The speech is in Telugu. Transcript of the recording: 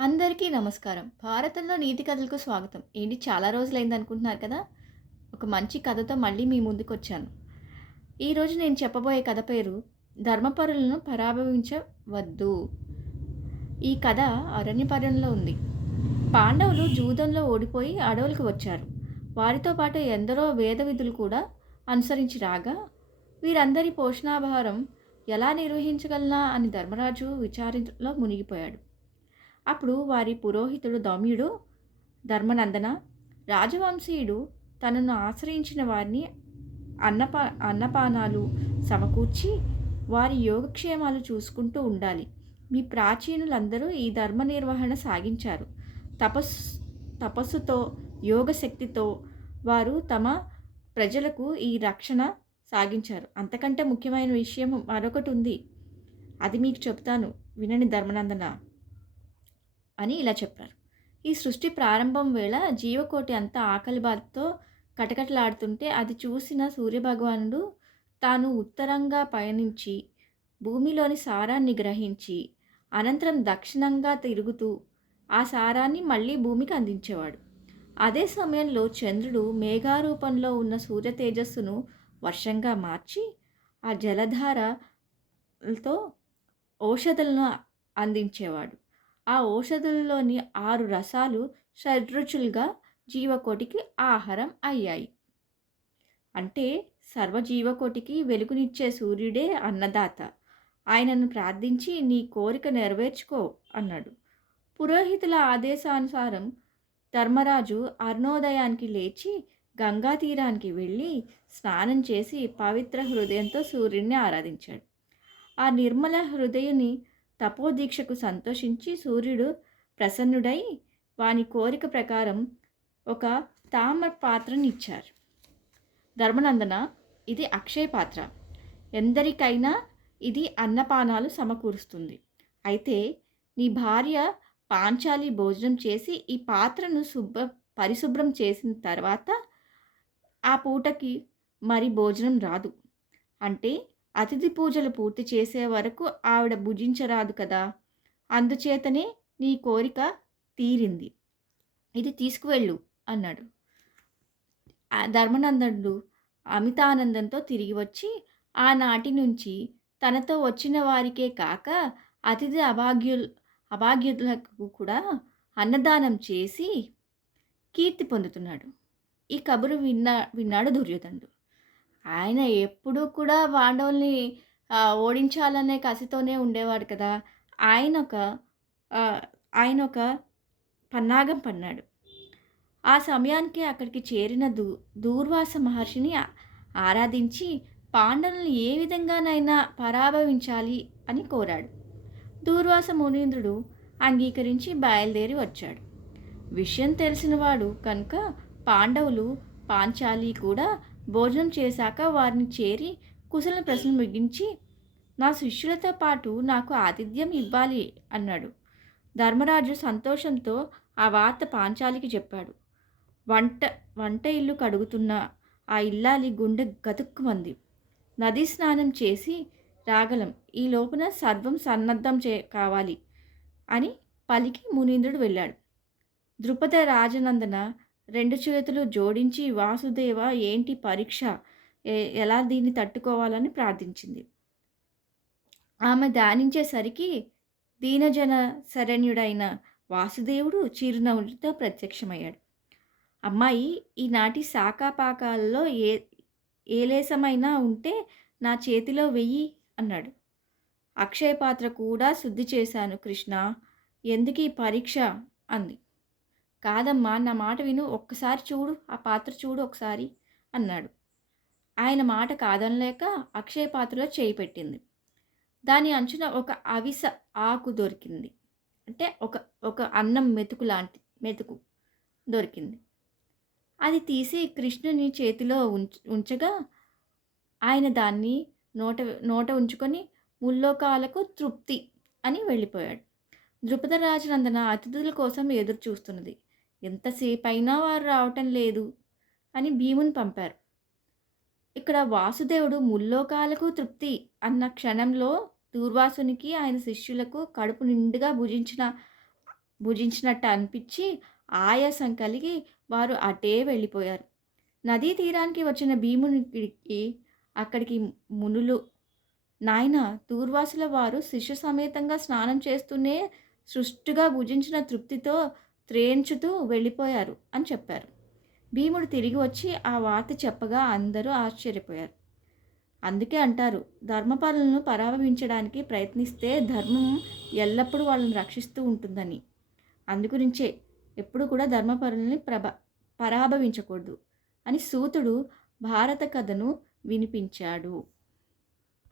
అందరికీ నమస్కారం. భారతంలో నీతి కథలకు స్వాగతం. ఏంటి చాలా రోజులైంది అనుకుంటున్నారు కదా! ఒక మంచి కథతో మళ్ళీ మీ ముందుకొచ్చాను. ఈరోజు నేను చెప్పబోయే కథ పేరు 'ధర్మపరులను పరాభవించవద్దు'. ఈ కథ అరణ్యపర్వంలో ఉంది. పాండవులు జూదంలో ఓడిపోయి అడవులకు వచ్చారు. వారితో పాటు ఎందరో వేద విధులు కూడా అనుసరించి రాగా, వీరందరి పోషణాభారం ఎలా నిర్వహించగలనా అని ధర్మరాజు విచారంలో మునిగిపోయాడు. అప్పుడు వారి పురోహితుడు దౌమ్యుడు, ధర్మనందన, రాజవంశీయుడు తనను ఆశ్రయించిన వారిని అన్నపానాలు సమకూర్చి వారి యోగక్షేమాలు చూసుకుంటూ ఉండాలి. మీ ప్రాచీనులందరూ ఈ ధర్మ నిర్వహణ సాగించారు. తపస్ తపస్సుతో యోగశక్తితో వారు తమ ప్రజలకు ఈ రక్షణ సాగించారు. అంతకంటే ముఖ్యమైన విషయం మరొకటి ఉంది. అది మీకు చెప్తాను వినండి ధర్మనందన అని ఇలా చెప్పారు. ఈ సృష్టి ప్రారంభం వేళ జీవకోటి అంతా ఆకలి బాధతో కటకటలాడుతుంటే అది చూసిన సూర్యభగవానుడు తాను ఉత్తరంగా పయనించి భూమిలోని సారాన్ని గ్రహించి అనంతరం దక్షిణంగా తిరుగుతూ ఆ సారాన్ని మళ్ళీ భూమికి అందించేవాడు. అదే సమయంలో చంద్రుడు మేఘారూపంలో ఉన్న సూర్య తేజస్సును వర్షంగా మార్చి ఆ జలధారలతో ఔషధులను అందించేవాడు. ఆ ఔషధుల్లోని 6 రసాలు షడ్రుచులుగా జీవకోటికి ఆహారం అయ్యాయి. అంటే సర్వజీవకోటికి వెలుగునిచ్చే సూర్యుడే అన్నదాత. ఆయనను ప్రార్థించి నీ కోరిక నెరవేర్చుకో అన్నాడు. పురోహితుల ఆదేశానుసారం ధర్మరాజు అరుణోదయానికి లేచి గంగా తీరానికి వెళ్ళి స్నానం చేసి పవిత్ర హృదయంతో సూర్యుడిని ఆరాధించాడు. ఆ నిర్మల హృదయుని తపోదీక్షకు సంతోషించి సూర్యుడు ప్రసన్నుడై వాని కోరిక ప్రకారం ఒక తామ్ర పాత్రనిచ్చారు. ధర్మనందన, ఇది అక్షయ పాత్ర. ఎందరికైనా ఇది అన్నపానాలు సమకూరుస్తుంది. అయితే నీ భార్య పాంచాలి భోజనం చేసి ఈ పాత్రను పరిశుభ్రం చేసిన తర్వాత ఆ పూటకి మరి భోజనం రాదు. అంటే అతిథి పూజలు పూర్తి చేసే వరకు ఆవిడ భుజించరాదు కదా! అందుచేతనే నీ కోరిక తీరింది. ఇది తీసుకువెళ్ళు అన్నాడు. ఆ ధర్మనందనుడు అమితానందంతో తిరిగి వచ్చి ఆనాటి నుంచి తనతో వచ్చిన వారికే కాక అతిథి అభాగ్యులకు కూడా అన్నదానం చేసి కీర్తి పొందుతున్నాడు. ఈ కబురు విన్నాడు దుర్యోధనుడు. ఆయన ఎప్పుడూ కూడా పాండవుల్ని ఓడించాలనే కసితోనే ఉండేవాడు కదా! ఆయనొక ఆహ్, ఆయనొక పన్నాగం పన్నాడు. ఆ సమయానికి అక్కడికి చేరిన దూర్వాస మహర్షిని ఆరాధించి పాండవులను ఏ విధంగానైనా పరాభవించాలి అని కోరాడు. దూర్వాస మునీంద్రుడు అంగీకరించి బయలుదేరి వచ్చాడు. విషయం తెలిసినవాడు కనుక పాండవులు, పాంచాలి కూడా భోజనం చేశాక వారిని చేరి కుశల ప్రశ్నలు ముగించి నా శిష్యులతో పాటు నాకు ఆతిథ్యం ఇవ్వాలి అన్నాడు. ధర్మరాజు సంతోషంతో ఆ వార్త పాంచాలికి చెప్పాడు. వంట వంట ఇల్లు కడుగుతున్న ఆ ఇల్లాలి గుండె గతుక్కుమంది. నదీ స్నానం చేసి రాగలం, ఈ లోపున సర్వం సన్నద్ధం కావాలి అని పలికి మునీంద్రుడు వెళ్ళాడు. ద్రుపద రాజనందన 2 చేతులు జోడించి వాసుదేవ ఏంటి పరీక్ష, ఎలా దీన్ని తట్టుకోవాలని ప్రార్థించింది. ఆమె ధ్యానించేసరికి దీనజన శరణ్యుడైన వాసుదేవుడు చిరునవ్వుతో ప్రత్యక్షమయ్యాడు. అమ్మాయి, ఈనాటి శాఖాపాకాలలో ఏ లేసమైనా ఉంటే నా చేతిలో వెయ్యి అన్నాడు. అక్షయ పాత్ర కూడా శుద్ధి చేశాను కృష్ణ, ఎందుకీ పరీక్ష అంది. కాదమ్మా, నా మాట విను, ఒక్కసారి చూడు, ఆ పాత్ర చూడు ఒకసారి అన్నాడు. ఆయన మాట కాదనలేక అక్షయ పాత్రలో చేయి పెట్టింది. దాని అంచున ఒక అవిస ఆకు దొరికింది. అంటే ఒక ఒక అన్నం మెతుకు లాంటి మెతుకు దొరికింది. అది తీసి కృష్ణుని చేతిలో ఉంచగా ఆయన దాన్ని నోట నోట ఉంచుకొని ముల్లోకాలకు తృప్తి అని వెళ్ళిపోయాడు. ద్రుపద రాజనందన అతిథుల కోసం ఎదురు చూస్తున్నది. ఎంతసేపైనా వారు రావటం లేదు అని భీముని పంపారు. ఇక్కడ వాసుదేవుడు ముల్లోకాలకు తృప్తి అన్న క్షణంలో దూర్వాసునికి ఆయన శిష్యులకు కడుపు నిండుగా భుజించిన భుజించినట్టు అనిపించి ఆయాసం కలిగి వారు అటే వెళ్ళిపోయారు. నదీ తీరానికి వచ్చిన భీమునికి అక్కడికి మునులు, నాయనా దూర్వాసుల వారు శిష్య సమేతంగా స్నానం చేస్తూనే సుష్టుగా భుజించిన తృప్తితో త్రేన్చుతూ వెళ్ళిపోయారు అని చెప్పారు. భీముడు తిరిగి వచ్చి ఆ వార్త చెప్పగా అందరూ ఆశ్చర్యపోయారు. అందుకే అంటారు, ధర్మపాలనను పరాభవించడానికి ప్రయత్నిస్తే ధర్మం ఎల్లప్పుడూ వాళ్ళని రక్షిస్తూ ఉంటుందని. అందుగురించే ఎప్పుడు కూడా ధర్మపరులని పరాభవించకూడదు అని సూతుడు భారత కథను వినిపించాడు.